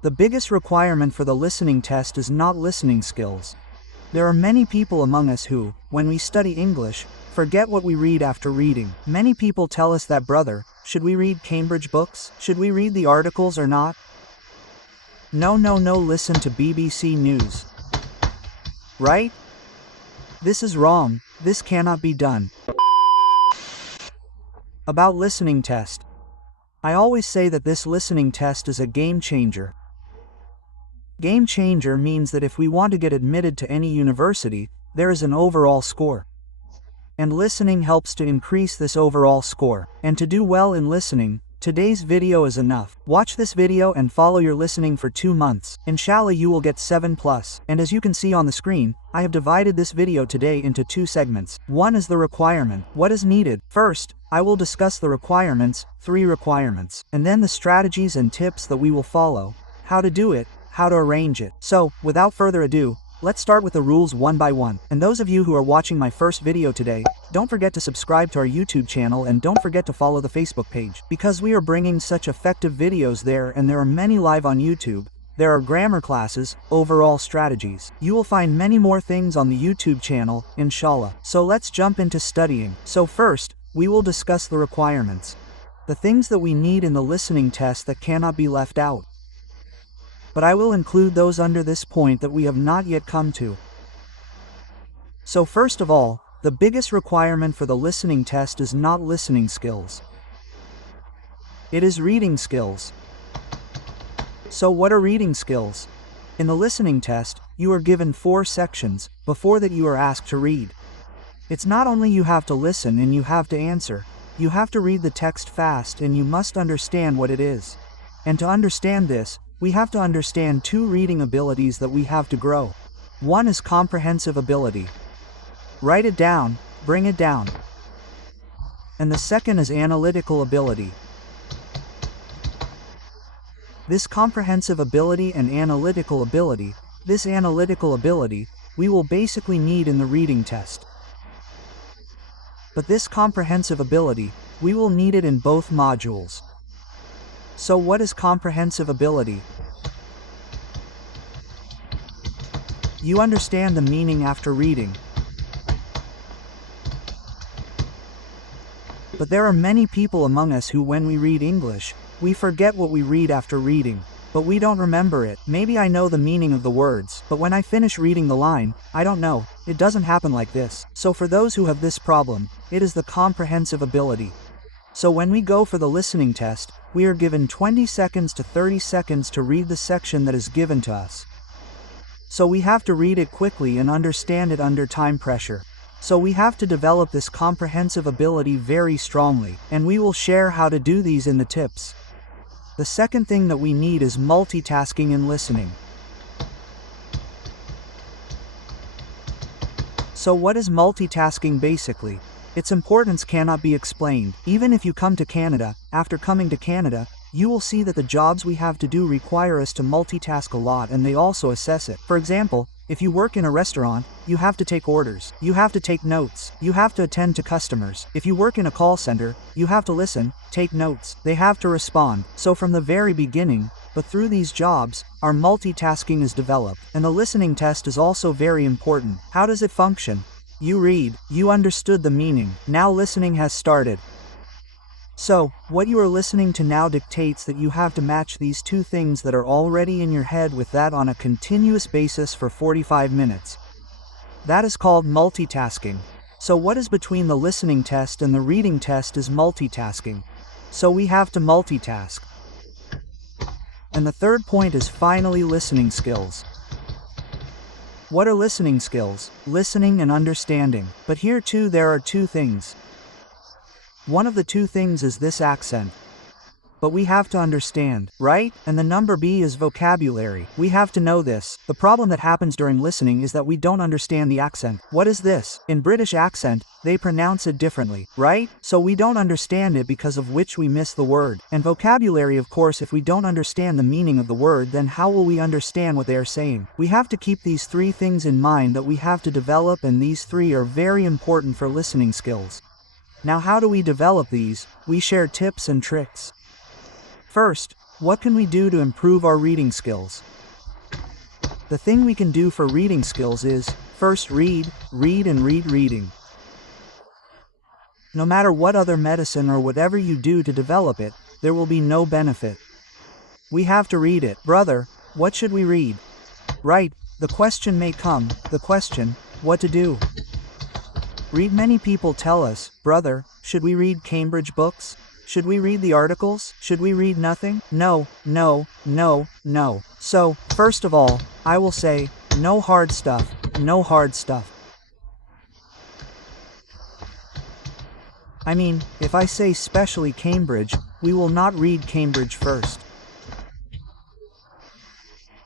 The biggest requirement for the listening test is not listening skills. There are many people among us who, when we study English, forget what we read after reading. Many people tell us that, brother, should we read Cambridge books? Should we read the articles or not? No, listen to BBC News. Right? This is wrong, this cannot be done. About listening test. I always say that this listening test is a game changer. Game changer means that if we want to get admitted to any university, there is an overall score. And listening helps to increase this overall score. And to do well in listening, today's video is enough. Watch this video and follow your listening for 2 months. Inshallah you will get 7+. And as you can see on the screen, I have divided this video today into 2 segments. One is the requirement, what is needed. First, I will discuss the requirements, 3 requirements, and then the strategies and tips that we will follow, how to do it, how to arrange it. So, without further ado, let's start with the rules one by one. And those of you who are watching my first video today, don't forget to subscribe to our YouTube channel and don't forget to follow the Facebook page, because we are bringing such effective videos there, and there are many live on YouTube. There are grammar classes, overall strategies. You will find many more things on the YouTube channel, inshallah. So let's jump into studying. So first, we will discuss the requirements. The things that we need in the listening test that cannot be left out. But I will include those under this point that we have not yet come to. So first of all, the biggest requirement for the listening test is not listening skills. It is reading skills. So what are reading skills? In the listening test, you are given 4 sections. Before that you are asked to read. It's not only you have to listen and you have to answer, you have to read the text fast and you must understand what it is. And to understand this, we have to understand 2 reading abilities that we have to grow. One is comprehensive ability. Write it down, bring it down. And the second is analytical ability. This comprehensive ability and analytical ability, we will basically need in the reading test. But this comprehensive ability, we will need it in both modules. So what is comprehensive ability? You understand the meaning after reading. But there are many people among us who, when we read English, we forget what we read after reading. But we don't remember it. Maybe I know the meaning of the words, but when I finish reading the line, I don't know. It doesn't happen like this. So for those who have this problem, it is the comprehensive ability. So when we go for the listening test, we are given 20 seconds to 30 seconds to read the section that is given to us. So we have to read it quickly and understand it under time pressure. So we have to develop this comprehensive ability very strongly, and we will share how to do these in the tips. The second thing that we need is multitasking in listening. So what is multitasking basically? Its importance cannot be explained. Even if you come to Canada, after coming to Canada, you will see that the jobs we have to do require us to multitask a lot, and they also assess it. For example, if you work in a restaurant, you have to take orders, you have to take notes, you have to attend to customers. If you work in a call center, you have to listen, take notes, they have to respond. So from the very beginning, but through these jobs, our multitasking is developed. And the listening test is also very important. How does it function? You read, you understood the meaning, now listening has started. So, what you are listening to now dictates that you have to match these 2 things that are already in your head with that on a continuous basis for 45 minutes. That is called multitasking. So what is between the listening test and the reading test is multitasking. So we have to multitask. And the third point is finally listening skills. What are listening skills? Listening and understanding. But here too there are 2 things. One of the 2 things is this accent. But we have to understand, right? And the number B is vocabulary. We have to know this. The problem that happens during listening is that we don't understand the accent. What is this? In British accent, they pronounce it differently, right? So we don't understand it, because of which we miss the word. And vocabulary, of course, if we don't understand the meaning of the word, then how will we understand what they are saying? We have to keep these 3 things in mind that we have to develop, and these 3 are very important for listening skills. Now how do we develop these? We share tips and tricks. First, What can we do to improve our reading skills? The thing we can do for reading skills is, first read, and read reading. No matter what other medicine or whatever you do to develop it, there will be no benefit. We have to read it. Brother, what should we read? Right, the question may come, the question, what to do? Read. Many people tell us, brother, should we read Cambridge books? Should we read the articles? Should we read nothing? No. So, first of all, I will say, no hard stuff, no hard stuff. I mean, if I say specially Cambridge, we will not read Cambridge first.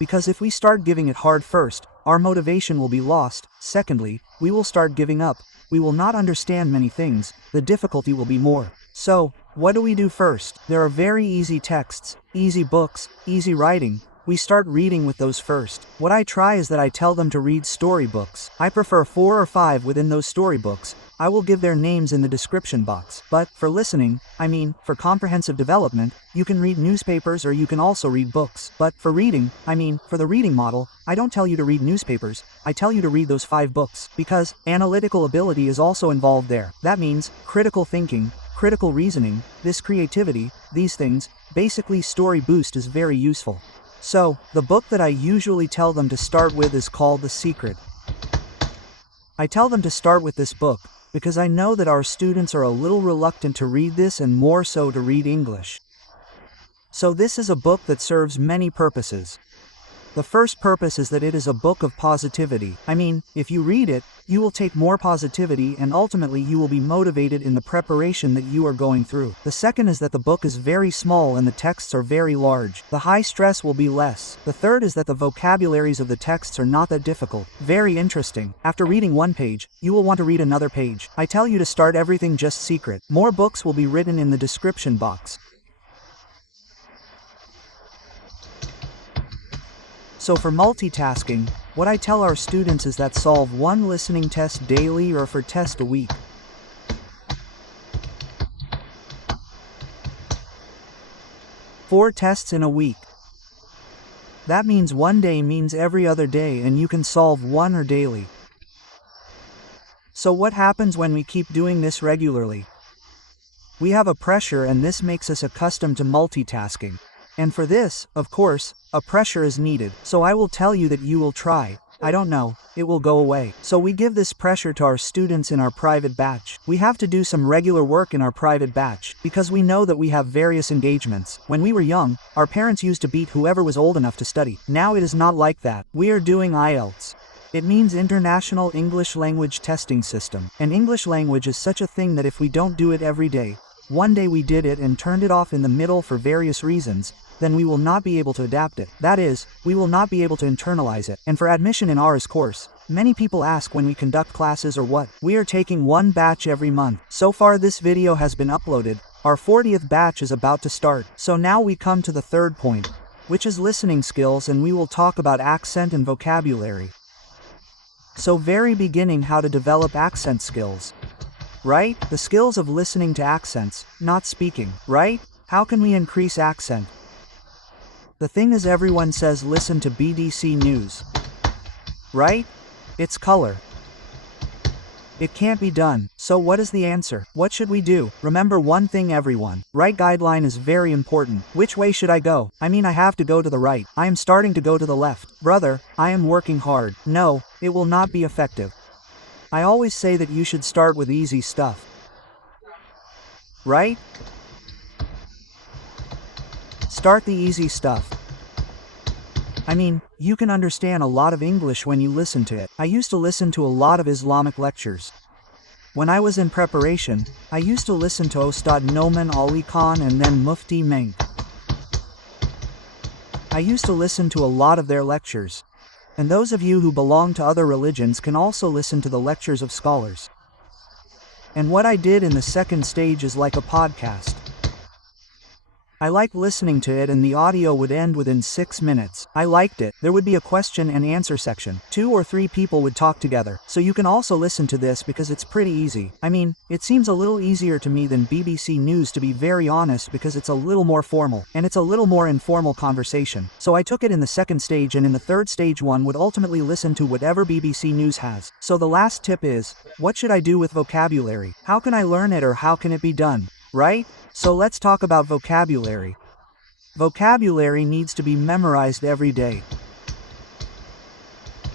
Because if we start giving it hard first, our motivation will be lost. Secondly, we will start giving up. We will not understand many things, the difficulty will be more. So, what do we do first? There are very easy texts, easy books, easy writing. We start reading with those first. What I try is that I tell them to read storybooks. I prefer 4 or 5 within those storybooks. I will give their names in the description box. But, for listening, for comprehensive development, you can read newspapers or you can also read books. But, for reading, for the reading model, I don't tell you to read newspapers, I tell you to read those 5 books. Because, analytical ability is also involved there. That means, critical thinking, critical reasoning, this creativity, these things, basically Story Boost is very useful. So, the book that I usually tell them to start with is called The Secret. I tell them to start with this book, because I know that our students are a little reluctant to read this and more so to read English. So this is a book that serves many purposes. The first purpose is that it is a book of positivity. If you read it, you will take more positivity and ultimately you will be motivated in the preparation that you are going through. The second is that the book is very small and the texts are very large. The high stress will be less. The third is that the vocabularies of the texts are not that difficult. Very interesting. After reading one page, you will want to read another page. I tell you to start everything just secret. More books will be written in the description box. So for multitasking, what I tell our students is that solve 1 listening test daily or for test a week. Four tests in a week. That means 1 day means every other day and you can solve 1 or daily. So what happens when we keep doing this regularly? We have a pressure and this makes us accustomed to multitasking. And for this, of course, a pressure is needed. So I will tell you that you will try. I don't know, it will go away. So we give this pressure to our students in our private batch. We have to do some regular work in our private batch, because we know that we have various engagements. When we were young, our parents used to beat whoever was old enough to study. Now it is not like that. We are doing IELTS. It means International English Language Testing System. And English language is such a thing that if we don't do it every day, one day we did it and turned it off in the middle for various reasons, then we will not be able to adapt it. That is, we will not be able to internalize it. And for admission in ours course, many people ask when we conduct classes or what. We are taking 1 batch every month. So far this video has been uploaded. Our 40th batch is about to start. So now we come to the third point, which is listening skills, and we will talk about accent and vocabulary. So very beginning, how to develop accent skills. Right? The skills of listening to accents, not speaking. Right? How can we increase accent? The thing is, everyone says listen to BDC News. Right? It's color. It can't be done. So what is the answer? What should we do? Remember one thing everyone. Right guideline is very important. Which way should I go? I have to go to the right. I am starting to go to the left. Brother, I am working hard. No, it will not be effective. I always say that you should start with easy stuff. Right? Start the easy stuff. You can understand a lot of English when you listen to it. I used to listen to a lot of Islamic lectures. When I was in preparation, I used to listen to Ustad Noman Ali Khan and then Mufti Meng. I used to listen to a lot of their lectures. And those of you who belong to other religions can also listen to the lectures of scholars. And what I did in the second stage is like a podcast. I liked listening to it, and the audio would end within 6 minutes. I liked it. There would be a question and answer section. 2 or 3 people would talk together. So you can also listen to this because it's pretty easy. I mean, it seems a little easier to me than BBC News, to be very honest, because it's a little more formal, and it's a little more informal conversation. So I took it in the second stage, and in the third stage one would ultimately listen to whatever BBC News has. So the last tip is, what should I do with vocabulary? How can I learn it, or how can it be done? Right? So let's talk about vocabulary. Vocabulary needs to be memorized every day.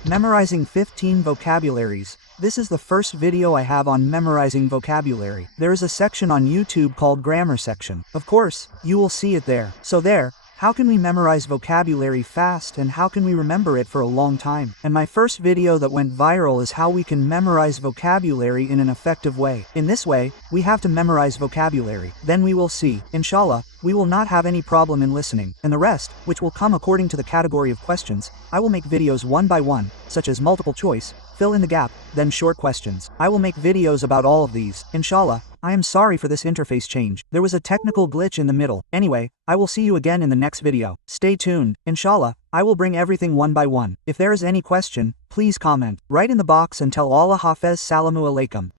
Memorizing 15 vocabularies. This is the first video I have on memorizing vocabulary. There is a section on YouTube called Grammar Section. Of course, you will see it there. So there, how can we memorize vocabulary fast, and how can we remember it for a long time? And my first video that went viral is how we can memorize vocabulary in an effective way. In this way, we have to memorize vocabulary. Then we will see, inshallah, we will not have any problem in listening. And the rest, which will come according to the category of questions, I will make videos one by one, such as multiple choice, fill in the gap, then short questions. I will make videos about all of these, inshallah. I am sorry for this interface change. There was a technical glitch in the middle. Anyway, I will see you again in the next video. Stay tuned. Inshallah, I will bring everything one by one. If there is any question, please comment. Write in the box and tell Allah Hafez. Salamu alaikum.